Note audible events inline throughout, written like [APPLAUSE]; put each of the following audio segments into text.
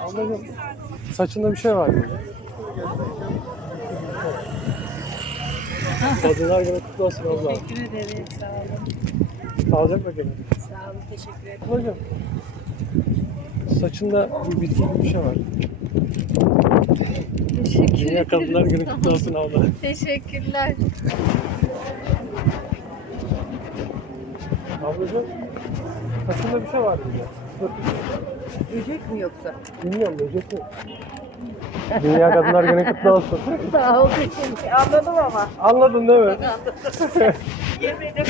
Ablacığım saçında bir şey var gibi. Kadınlar günü kutlu olsun abla. Teşekkür ederim. Sağ olun. Sağlıcakla gelin. Sağ olun. Teşekkür ederim. Ablacığım saçında bir bitki gibi bir şey var. Teşekkür Dünya Kadınlar Günü kutlu olsun abla. Teşekkürler. Ablacığım saçında bir şey var gibi. Böcek mi yoksa? Bilmiyorum böcek mi? [LAUGHS] Dünya Kadınlar Günü kutlu olsun. Sağ ol. Teşekkür Anladım ama. Anladın değil mi? [LAUGHS] Yemedim.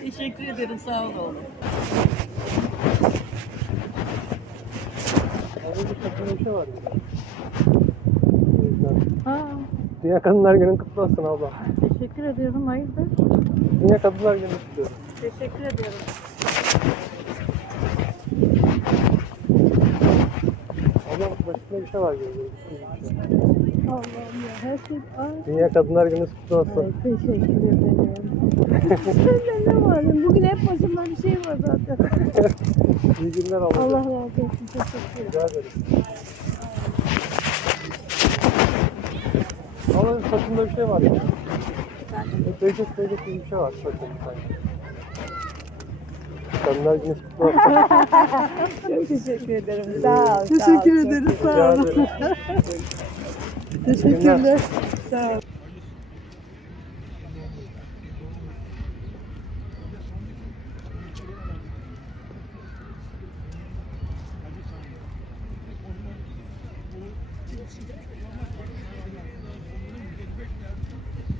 Teşekkür ederim. Sağ ol oğlum. Bir şey var. Ha, Dünya Kadınlar Günü kutlu olsun abla. teşekkür ediyorum. Hayırdır? Dünya Kadınlar Günü kutluyorum. Teşekkür ediyorum. Ablam başında bir şey var gibi. şey. Allah'ım ya. Her şey... Ay. Dünya Kadınlar Günü kutlu olsun. Evet, teşekkür ederim. [LAUGHS] Sende ne var? Bugün hep başımda bir şey var zaten. [LAUGHS] İyi günler ablacığım. Allah razı olsun. Teşekkür ederim. Rica ederim. Ama saçında bir şey var ya. Böcek böcek gibi bir şey var saçında sanki. Kadınlar Günü kutlu olsun. Teşekkür ederim. Ee, sağ ol. Teşekkür ederiz. Sağ olun. Teşekkürler. Sağ ol. Thank you.